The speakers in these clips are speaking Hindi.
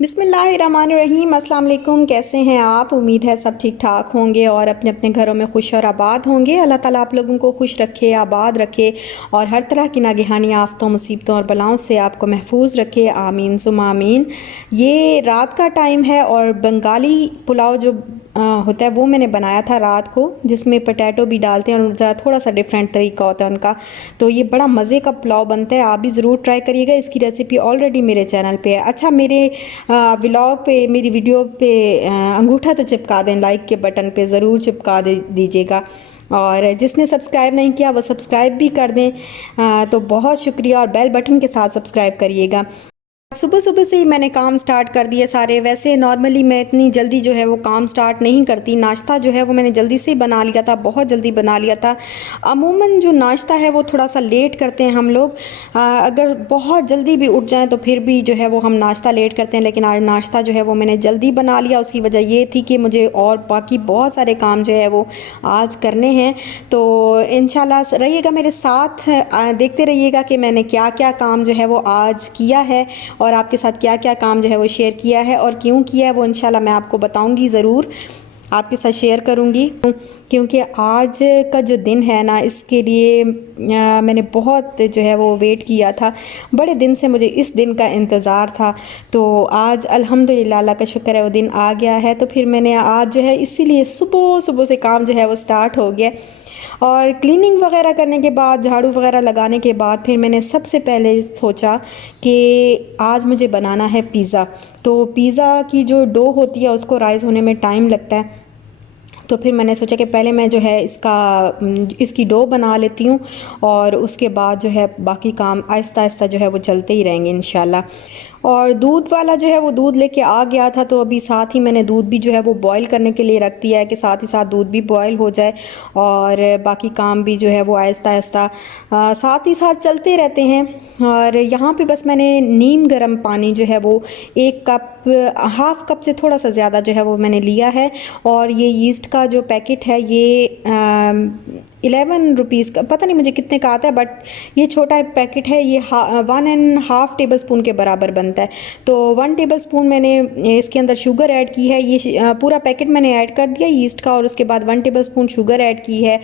बिस्मिल्लाहिर्रहमानिर्रहीम। अस्सलाम वालेकुम। कैसे हैं आप? उम्मीद है सब ठीक ठाक होंगे और अपने अपने घरों में खुश और आबाद होंगे। अल्लाह ताला आप लोगों को खुश रखे, आबाद रखे और हर तरह की नागहानी आफ़तों, मुसीबतों और बलाओं से आपको महफूज रखे। आमीन सुम्मा आमीन। ये रात का टाइम है और बंगाली पुलाव जो होता है वो मैंने बनाया था रात को, जिसमें पोटैटो भी डालते हैं और ज़रा थोड़ा सा डिफरेंट तरीका होता है उनका। तो ये बड़ा मज़े का पुलाव बनता है, आप भी ज़रूर ट्राई करिएगा। इसकी रेसिपी ऑलरेडी मेरे चैनल पे है। अच्छा, मेरे व्लॉग पे, मेरी वीडियो पे अंगूठा तो चिपका दें, लाइक के बटन पे ज़रूर चिपका दीजिएगा। और जिसने सब्सक्राइब नहीं किया वो सब्सक्राइब भी कर दें। तो बहुत शुक्रिया और बेल बटन के साथ सब्सक्राइब करिएगा। सुबह सुबह से ही मैंने काम स्टार्ट कर दिए सारे। वैसे नॉर्मली मैं इतनी जल्दी जो है वो काम स्टार्ट नहीं करती। नाश्ता जो है वो मैंने जल्दी से ही बना लिया था, बहुत जल्दी बना लिया था। अमूमन जो नाश्ता है वो थोड़ा सा लेट करते हैं हम लोग। अगर बहुत जल्दी भी उठ जाएं तो फिर भी जो है वो हम नाश्ता लेट करते हैं, लेकिन आज नाश्ता जो है वो मैंने जल्दी बना लिया। उसकी वजह ये थी कि मुझे और बाकी बहुत सारे काम जो है वो आज करने हैं। तो इंशाल्लाह रहिएगा मेरे साथ, देखते रहिएगा कि मैंने क्या क्या काम जो है वो आज किया है और आपके साथ क्या क्या काम जो है वो शेयर किया है और क्यों किया है वो इंशाल्लाह मैं आपको बताऊंगी, ज़रूर आपके साथ शेयर करूंगी। क्योंकि आज का जो दिन है ना, इसके लिए मैंने बहुत जो है वो वेट किया था। बड़े दिन से मुझे इस दिन का इंतज़ार था। तो आज अल्हम्दुलिल्लाह, अल्लाह का शुक्र है, वो दिन आ गया है। तो फिर मैंने आज जो है इसीलिए सुबह सुबह से काम जो है वो स्टार्ट हो गया। और क्लीनिंग वगैरह करने के बाद, झाड़ू वगैरह लगाने के बाद, फिर मैंने सबसे पहले सोचा कि आज मुझे बनाना है पिज़्ज़ा। तो पिज़्ज़ा की जो डो होती है उसको राइज़ होने में टाइम लगता है। तो फिर मैंने सोचा कि पहले मैं जो है इसकी डो बना लेती हूँ और उसके बाद जो है बाकी काम आहिस्ता आहिस्ता जो है वो चलते ही रहेंगे इंशाल्लाह। और दूध वाला जो है वो दूध लेके आ गया था, तो अभी साथ ही मैंने दूध भी जो है वो बॉईल करने के लिए रख दिया है कि साथ ही साथ दूध भी बॉईल हो जाए और बाकी काम भी जो है वो आहिस्ता आहिस्ता साथ ही साथ चलते रहते हैं। और यहाँ पे बस मैंने नीम गर्म पानी जो है वो 1 कप, हाफ़ कप से थोड़ा सा ज़्यादा जो है वो मैंने लिया है। और ये यीस्ट का जो पैकेट है ये 11 रुपीज़ का, पता नहीं मुझे कितने का आता है, बट ये छोटा पैकेट है। ये 1.5 टेबल स्पून के बराबर बनता है। तो 1 टेबल स्पून मैंने इसके अंदर शुगर ऐड की है। ये पूरा पैकेट मैंने ऐड कर दिया यीस्ट का और उसके बाद 1 टेबल स्पून शुगर ऐड की है।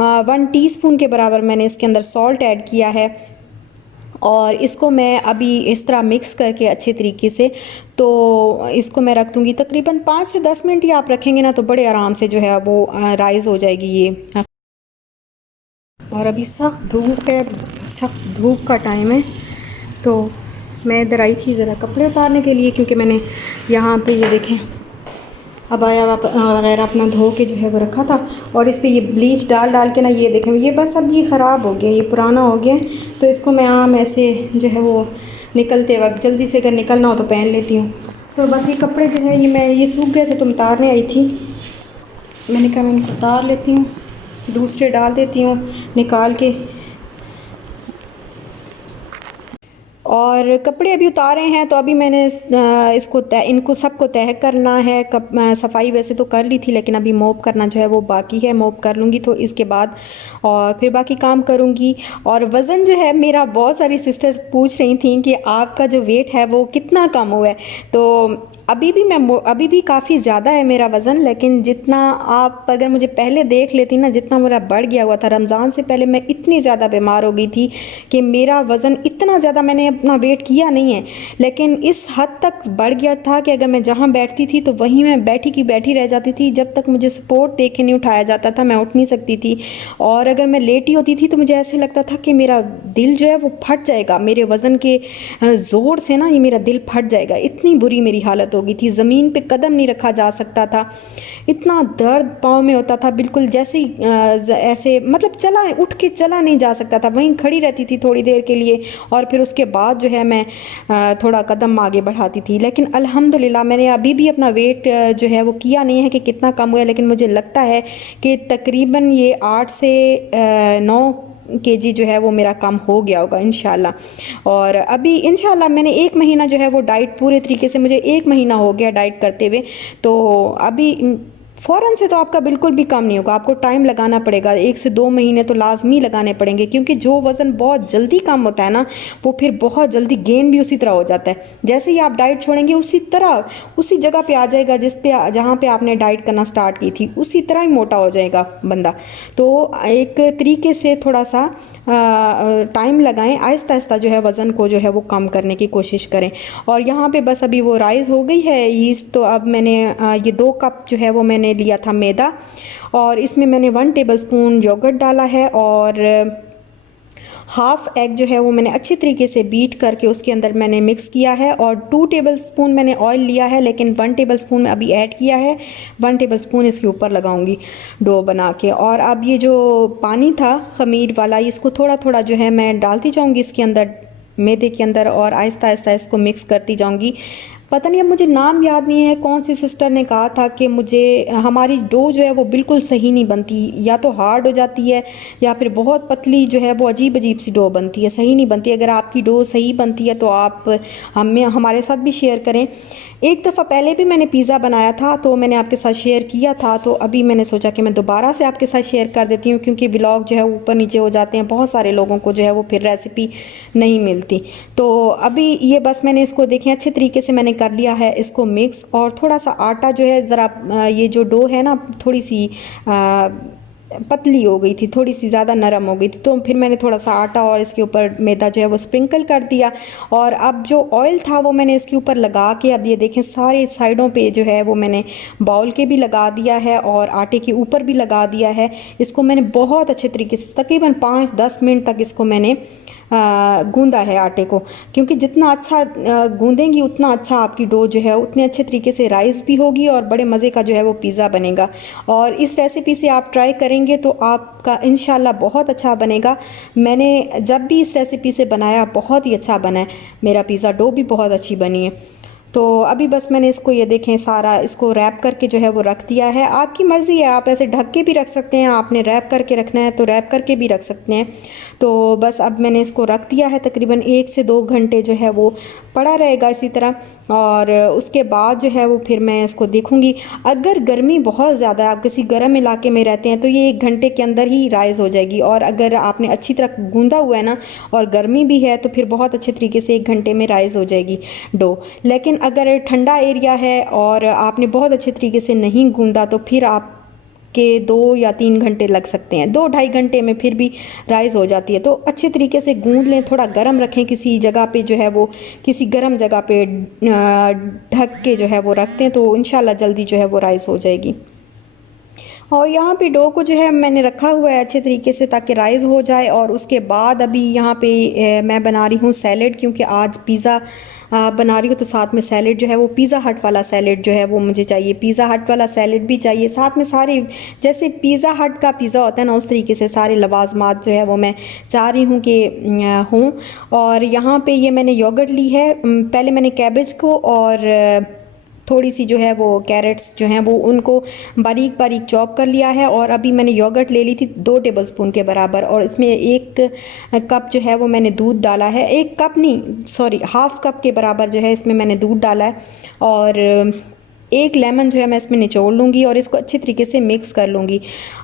1 टीस्पून के बराबर मैंने इसके अंदर सॉल्ट ऐड किया है। और इसको मैं अभी इस तरह मिक्स करके अच्छे तरीके से, तो इसको मैं रख दूँगी तकरीबन 5 से 10 मिनट ही आप रखेंगे ना, तो बड़े आराम से जो है वो राइज़ हो जाएगी ये। और अभी सख्त धूप है, सख्त धूप का टाइम है। तो मैं इधर आई थी ज़रा कपड़े उतारने के लिए, क्योंकि मैंने यहाँ पे ये देखें अबाया वगैरह अपना धो के जो है वो रखा था और इस पर ये ब्लीच डाल डाल के ना, ये देखें ये बस अब ये ख़राब हो गया, ये पुराना हो गया। तो इसको मैं आम ऐसे जो है वो निकलते वक्त जल्दी से अगर निकलना हो तो पहन लेती हूँ। तो बस ये कपड़े जो है ये सूख गए थे तो उतारने आई थी। मैंने कहा मैं इनको उतार लेती हूँ, दूसरे डाल देती हूँ निकाल के। और कपड़े अभी उतारे हैं तो अभी मैंने इनको सबको तह करना है। सफाई वैसे तो कर ली थी, लेकिन अभी मोप करना जो है वो बाकी है। मोप कर लूँगी तो इसके बाद और फिर बाकी काम करूँगी। और वज़न जो है मेरा, बहुत सारी सिस्टर पूछ रही थी कि आपका जो वेट है वो कितना कम हुआ है। तो अभी भी काफ़ी ज़्यादा है मेरा वज़न, लेकिन जितना आप अगर मुझे पहले देख लेती ना, जितना मेरा बढ़ गया हुआ था। रमज़ान से पहले मैं इतनी ज़्यादा बीमार हो गई थी कि मेरा वज़न इतना ज़्यादा, मैंने अपना वेट किया नहीं है, लेकिन इस हद तक बढ़ गया था कि अगर मैं जहाँ बैठती थी तो वहीं मैं बैठी की बैठी रह जाती थी। जब तक मुझे सपोर्ट दे के नहीं उठाया जाता था मैं उठ नहीं सकती थी। और अगर मैं लेटी होती थी तो मुझे ऐसे लगता था कि मेरा दिल जो है वो फट जाएगा, मेरे वज़न के ज़ोर से ना ये मेरा दिल फट जाएगा। इतनी बुरी मेरी हालत हो गई थी, ज़मीन पे कदम नहीं रखा जा सकता था। इतना दर्द पाँव में होता था, बिल्कुल जैसे ही ऐसे मतलब उठ के चला नहीं जा सकता था। वहीं खड़ी रहती थी थोड़ी देर के लिए और फिर उसके बाद जो है मैं थोड़ा कदम आगे बढ़ाती थी। लेकिन अल्हम्दुलिल्लाह मैंने अभी भी अपना वेट जो है वो किया नहीं है कि कितना कम हुआ है, लेकिन मुझे लगता है कि तकरीबन ये 8 से 9 kg जो है वो मेरा कम हो गया होगा इंशाल्लाह। और अभी इंशाल्लाह मैंने 1 महीना जो है वो डाइट पूरे तरीके से, मुझे 1 महीना हो गया डाइट करते हुए। तो अभी फ़ौरन से तो आपका बिल्कुल भी कम नहीं होगा, आपको टाइम लगाना पड़ेगा, 1 से 2 महीने तो लाज़मी लगाने पड़ेंगे, क्योंकि जो वज़न बहुत जल्दी कम होता है ना, वो फिर बहुत जल्दी गेन भी उसी तरह हो जाता है। जैसे ही आप डाइट छोड़ेंगे उसी तरह उसी जगह पे आ जाएगा जहाँ पे आपने डाइट करना स्टार्ट की थी, उसी तरह ही मोटा हो जाएगा बंदा। तो एक तरीके से थोड़ा-सा टाइम लगाएं, आहिस्ता आहिस्ता जो है वज़न को जो है वो कम करने की कोशिश करें। और यहाँ पे बस अभी वो राइज़ हो गई है यीस्ट, तो अब मैंने ये 2 कप जो है वो मैंने लिया था मैदा, और इसमें मैंने 1 टेबलस्पून योगर्ट डाला है, और हाफ़ एग जो है वो मैंने अच्छे तरीके से बीट करके उसके अंदर मैंने मिक्स किया है, और 2 टेबलस्पून मैंने ऑयल लिया है, लेकिन 1 टेबलस्पून में अभी ऐड किया है, 1 टेबलस्पून इसके ऊपर लगाऊंगी डो बना के। और अब ये जो पानी था ख़मीर वाला, इसको थोड़ा थोड़ा जो है मैं डालती जाऊंगी इसके अंदर, मैदे के अंदर, और आहिस्ता आहिस्ता इसको मिक्स करती जाऊंगी। पता नहीं, अब मुझे नाम याद नहीं है, कौन सी सिस्टर ने कहा था कि मुझे हमारी डो जो है वो बिल्कुल सही नहीं बनती, या तो हार्ड हो जाती है या फिर बहुत पतली जो है वो अजीब अजीब सी डो बनती है, सही नहीं बनती। अगर आपकी डो सही बनती है तो आप हमारे साथ भी शेयर करें। एक दफ़ा पहले भी मैंने पिज़्ज़ा बनाया था तो मैंने आपके साथ शेयर किया था, तो अभी मैंने सोचा कि मैं दोबारा से आपके साथ शेयर कर देती हूँ, क्योंकि व्लॉग जो है ऊपर नीचे हो जाते हैं, बहुत सारे लोगों को जो है वो फिर रेसिपी नहीं मिलती। तो अभी ये बस मैंने इसको देखें अच्छे तरीके से मैंने कर लिया है इसको मिक्स, और थोड़ा सा आटा जो है ज़रा ये जो डो है ना थोड़ी सी पतली हो गई थी, थोड़ी सी ज़्यादा नरम हो गई थी, तो फिर मैंने थोड़ा सा आटा और इसके ऊपर मैदा जो है वो स्प्रिंकल कर दिया। और अब जो ऑयल था वो मैंने इसके ऊपर लगा के, अब ये देखें सारे साइडों पे जो है वो मैंने बाउल के भी लगा दिया है और आटे के ऊपर भी लगा दिया है। इसको मैंने बहुत अच्छे तरीके से तकरीबन 5-10 मिनट तक इसको मैंने गूंदा है आटे को, क्योंकि जितना अच्छा गूंदेंगी उतना अच्छा आपकी डो जो है उतने अच्छे तरीके से राइस भी होगी और बड़े मज़े का जो है वो पिज़्ज़ा बनेगा। और इस रेसिपी से आप ट्राई करेंगे तो आपका इंशाल्लाह बहुत अच्छा बनेगा। मैंने जब भी इस रेसिपी से बनाया बहुत ही अच्छा बना है, मेरा पिज़्ज़ा डो भी बहुत अच्छी बनी है। तो अभी बस मैंने इसको ये देखें सारा इसको रैप करके जो है वो रख दिया है। आपकी मर्ज़ी है, आप ऐसे ढक के भी रख सकते हैं, आपने रैप करके रखना है तो रैप करके भी रख सकते हैं। तो बस अब मैंने इसको रख दिया है, तकरीबन 1 से 2 घंटे जो है वो पड़ा रहेगा इसी तरह। और उसके बाद जो है वो फिर मैं इसको देखूंगी। अगर गर्मी बहुत ज़्यादा है, आप किसी गर्म इलाके में रहते हैं, तो ये 1 घंटे के अंदर ही राइज़ हो जाएगी। और अगर आपने अच्छी तरह गूंदा हुआ है ना और गर्मी भी है तो फिर बहुत अच्छे तरीके से 1 घंटे में राइज़ हो जाएगी डो। लेकिन अगर ठंडा एरिया है और आपने बहुत अच्छे तरीके से नहीं गूंदा तो फिर आप के 2 या 3 घंटे लग सकते हैं, 2-2.5 घंटे में फिर भी राइज़ हो जाती है। तो अच्छे तरीके से गूंद लें, थोड़ा गर्म रखें किसी जगह पे जो है वो, किसी गर्म जगह पे ढक के जो है वो रखते हैं तो इंशाल्लाह जल्दी जो है वो राइज़ हो जाएगी। और यहाँ पे डो को जो है मैंने रखा हुआ है अच्छे तरीके से ताकि राइज़ हो जाए। और उसके बाद अभी यहाँ पे मैं बना रही हूँ सैलेड, क्योंकि आज पिज़्ज़ा बना रही हूँ तो साथ में सैलेड जो है वो पिज़्ज़ा हट वाला सैलेड जो है वो मुझे चाहिए, पिज़्ज़ा हट वाला सैलेड भी चाहिए, साथ में सारे जैसे पिज़्ज़ा हट का पिज़्ज़ा होता है ना उस तरीके से सारे लवाजमात जो है वो मैं चाह रही हूँ कि हों। और यहाँ पे ये मैंने योगर्ट ली है, पहले मैंने कैबेज को और थोड़ी सी जो है वो कैरेट्स जो हैं वो उनको बारीक बारीक चॉप कर लिया है। और अभी मैंने योगर्ट ले ली थी 2 टेबलस्पून के बराबर, और इसमें 1 कप जो है वो मैंने दूध डाला है, 1 कप नहीं सॉरी हाफ़ कप के बराबर जो है इसमें मैंने दूध डाला है। और 1 लेमन जो है मैं इसमें निचोड़ लूँगी और इसको अच्छी तरीके से मिक्स कर लूँगी।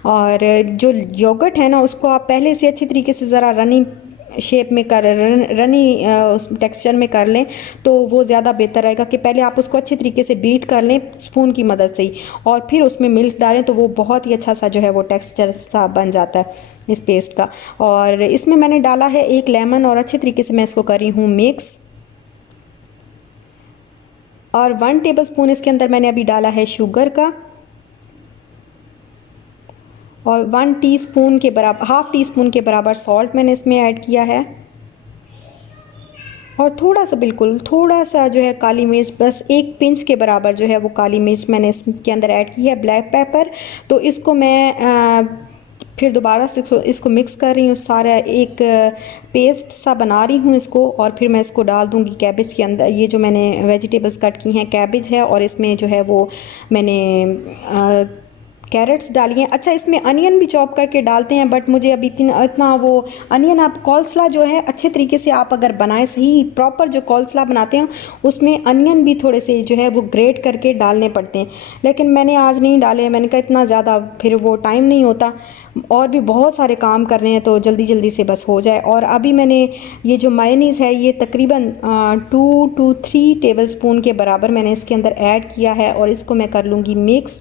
और जो योगर्ट है ना उसको आप पहले से अच्छी तरीके से ज़रा रनी शेप में रनी उस टेक्सचर में कर लें तो वो ज़्यादा बेहतर रहेगा कि पहले आप उसको अच्छे तरीके से बीट कर लें स्पून की मदद से ही, और फिर उसमें मिल्क डालें तो वो बहुत ही अच्छा सा जो है वो टेक्सचर सा बन जाता है इस पेस्ट का। और इसमें मैंने डाला है 1 लेमन और अच्छे तरीके से मैं इसको कर रही हूँ मिक्स। और 1 टेबलस्पून इसके अंदर मैंने अभी डाला है शुगर का, और 1 टीस्पून के बराबर हाफ़ टी स्पून के बराबर सॉल्ट मैंने इसमें ऐड किया है। और थोड़ा सा बिल्कुल थोड़ा सा जो है काली मिर्च, बस 1 पिंच के बराबर जो है वो काली मिर्च मैंने इसके अंदर ऐड की है, ब्लैक पेपर। तो इसको मैं फिर दोबारा से इसको मिक्स कर रही हूँ, सारा एक पेस्ट सा बना रही हूँ इसको। और फिर मैं इसको डाल दूँगी कैबेज के अंदर, ये जो मैंने वेजिटेबल्स कट की हैं कैबेज है और इसमें जो है वो मैंने कैरेट्स डालिए। अच्छा, इसमें अनियन भी चॉप करके डालते हैं, बट मुझे अभी इतना वो अनियन, आप कॉल्सला जो है अच्छे तरीके से आप अगर बनाएं, सही प्रॉपर जो कॉल्सला बनाते हैं उसमें अनियन भी थोड़े से जो है वो ग्रेट करके डालने पड़ते हैं, लेकिन मैंने आज नहीं डाले। मैंने कहा इतना ज़्यादा फिर वो टाइम नहीं होता, और भी बहुत सारे काम करने हैं तो जल्दी जल्दी से बस हो जाए। और अभी मैंने ये जो मायोनीज़ है ये तकरीबन 2 to 3 टेबल स्पून के बराबर मैंने इसके अंदर ऐड किया है, और इसको मैं कर लूँगी मिक्स,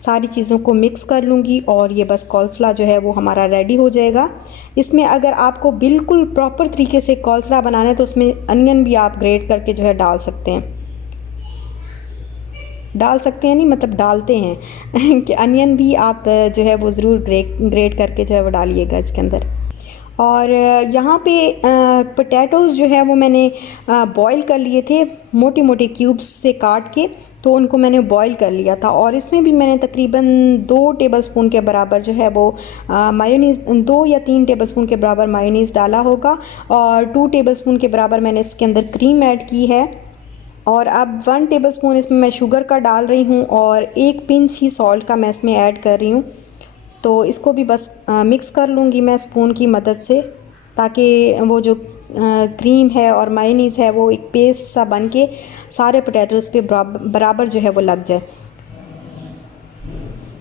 सारी चीज़ों को मिक्स कर लूँगी, और ये बस कॉल्सला जो है वो हमारा रेडी हो जाएगा। इसमें अगर आपको बिल्कुल प्रॉपर तरीके से कॉल्सला बनाना है तो उसमें अनियन भी आप ग्रेट करके जो है डाल सकते हैं, नहीं मतलब डालते हैं कि अनियन भी आप जो है वो ज़रूर ग्रेट करके जो है वो डालिएगा इसके अंदर। और यहाँ पे पोटैटोज़ जो है वो मैंने बॉईल कर लिए थे मोटे मोटे क्यूब्स से काट के, तो उनको मैंने बॉईल कर लिया था। और इसमें भी मैंने तकरीबन 2 टेबलस्पून के बराबर जो है वो मायोनीज़, 2 या 3 टेबलस्पून के बराबर मायोनीज़ डाला होगा, और 2 टेबलस्पून के बराबर मैंने इसके अंदर क्रीम ऐड की है। और अब 1 टेबलस्पून इसमें मैं शुगर का डाल रही हूँ, और 1 पिंच ही सॉल्ट का मैं इसमें ऐड कर रही हूँ। तो इसको भी बस मिक्स कर लूँगी मैं स्पून की मदद से, ताकि वो जो क्रीम है और मायोनीज़ है वो एक पेस्ट सा बन के सारे पोटैटोज़ पे बराबर जो है वो लग जाए।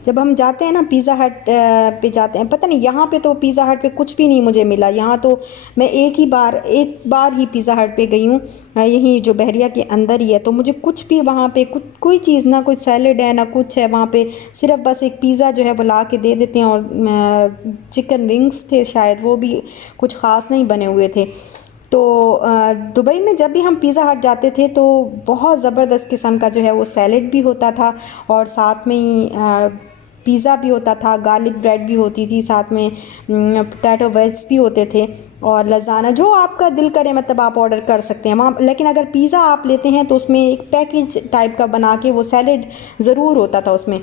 जब हम जाते हैं ना पिज़्ज़ा हट पे जाते हैं, पता नहीं यहाँ पे तो पिज़्ज़ा हट पे कुछ भी नहीं मुझे मिला। यहाँ तो मैं एक बार ही पिज़्ज़ा हट पे गई हूँ, यहीं जो बहरिया के अंदर ही है, तो मुझे कुछ भी वहाँ पे कोई चीज़, ना कोई सैलेड है ना कुछ है वहाँ पे, सिर्फ बस एक पिज़्ज़ा जो है वो ला के दे देते हैं, और चिकन विंग्स थे शायद, वो भी कुछ ख़ास नहीं बने हुए थे। तो दुबई में जब भी हम पिज़्ज़ा हट जाते थे तो बहुत ज़बरदस्त किस्म का जो है वो सैलेड भी होता था, और साथ में ही पिज़्ज़ा भी होता था, गार्लिक ब्रेड भी होती थी, साथ में पोटैटो वेज भी होते थे, और लज़ाना जो आपका दिल करे मतलब आप ऑर्डर कर सकते हैं वहाँ। लेकिन अगर पिज़्ज़ा आप लेते हैं तो उसमें एक पैकेज टाइप का बना के वो सैलेड ज़रूर होता था उसमें।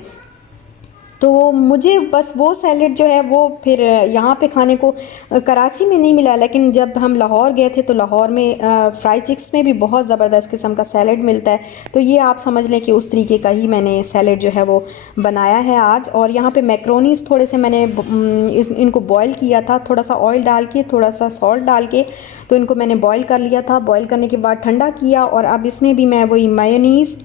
तो मुझे बस वो सैलेड जो है वो फिर यहाँ पे खाने को कराची में नहीं मिला, लेकिन जब हम लाहौर गए थे तो लाहौर में फ्राई चिक्स में भी बहुत ज़बरदस्त किस्म का सैलेड मिलता है। तो ये आप समझ लें कि उस तरीके का ही मैंने सैलेड जो है वो बनाया है आज। और यहाँ पे मैक्रोनीस थोड़े से मैंने इनको बॉईल किया था, थोड़ा सा ऑयल डाल के, थोड़ा सा सॉल्ट डाल के, तो इनको मैंने बॉईल कर लिया था। बॉईल करने के बाद ठंडा किया, और अब इसमें भी मैं वही मायोनीज़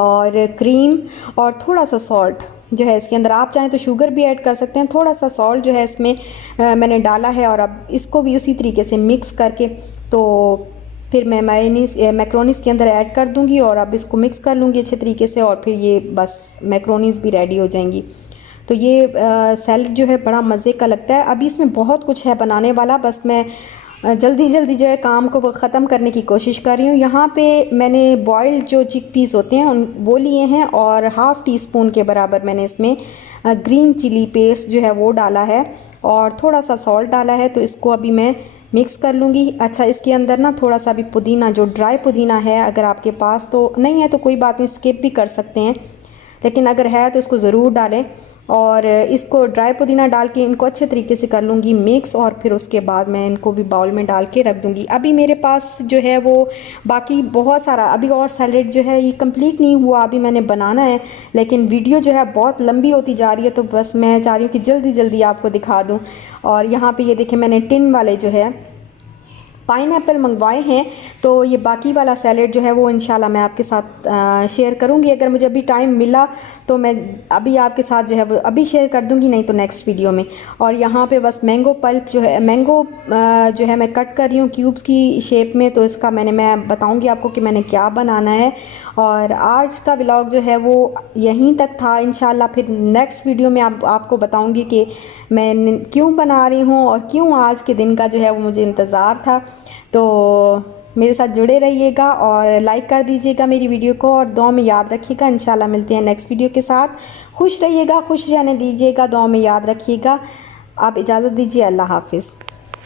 और क्रीम और थोड़ा सा सॉल्ट जो है इसके अंदर, आप चाहें तो शुगर भी ऐड कर सकते हैं, थोड़ा सा सॉल्ट जो है इसमें मैंने डाला है। और अब इसको भी उसी तरीके से मिक्स करके तो फिर मैं मैक्रोनीज़ के अंदर ऐड कर दूंगी, और अब इसको मिक्स कर लूँगी अच्छे तरीके से, और फिर ये बस मैक्रोनीज़ भी रेडी हो जाएंगी। तो ये सैलड जो है बड़ा मज़े का लगता है। अभी इसमें बहुत कुछ है बनाने वाला, बस मैं जल्दी जल्दी जो है काम को वो ख़त्म करने की कोशिश कर रही हूँ। यहाँ पे मैंने बॉइल्ड जो चिक पीस होते हैं वो लिए हैं, और हाफ़ टी स्पून के बराबर मैंने इसमें ग्रीन चिली पेस्ट जो है वो डाला है, और थोड़ा सा सॉल्ट डाला है। तो इसको अभी मैं मिक्स कर लूँगी। अच्छा, इसके अंदर ना थोड़ा सा भी पुदीना, जो ड्राई पुदीना है, अगर आपके पास तो नहीं है तो कोई बात नहीं, स्किप भी कर सकते हैं, लेकिन अगर है तो इसको ज़रूर डालें। और इसको ड्राई पुदीना डाल के इनको अच्छे तरीके से कर लूँगी मिक्स, और फिर उसके बाद मैं इनको भी बाउल में डाल के रख दूँगी। अभी मेरे पास जो है वो बाकी बहुत सारा अभी और सैलेड जो है ये कंप्लीट नहीं हुआ, अभी मैंने बनाना है, लेकिन वीडियो जो है बहुत लंबी होती जा रही है, तो बस मैं चाह रही हूँ कि जल्दी जल्दी आपको दिखा दूँ। और यहाँ पे ये देखें, मैंने टिन वाले जो है पाइनएप्पल मंगवाए हैं, तो ये बाकी वाला सैलेड जो है वो इंशाल्लाह मैं आपके साथ शेयर करूंगी। अगर मुझे अभी टाइम मिला तो मैं अभी आपके साथ जो है वो अभी शेयर कर दूंगी, नहीं तो नेक्स्ट वीडियो में। और यहाँ पे बस मैंगो पल्प जो है, मैंगो जो है मैं कट कर रही हूँ क्यूब्स की शेप में, तो इसका मैं बताऊँगी आपको कि मैंने क्या बनाना है। और आज का व्लॉग जो है वो यहीं तक था। इंशाल्लाह फिर नेक्स्ट वीडियो में आपको बताऊंगी कि मैं क्यों बना रही हूँ और क्यों आज के दिन का जो है वो मुझे इंतज़ार था। तो मेरे साथ जुड़े रहिएगा और लाइक कर दीजिएगा मेरी वीडियो को, और दुआ में याद रखिएगा। इंशाल्लाह मिलते हैं नेक्स्ट वीडियो के साथ। खुश रहिएगा, खुश रहने दीजिएगा, दुआ में याद रखिएगा। आप इजाज़त दीजिए, अल्लाह हाफिज़।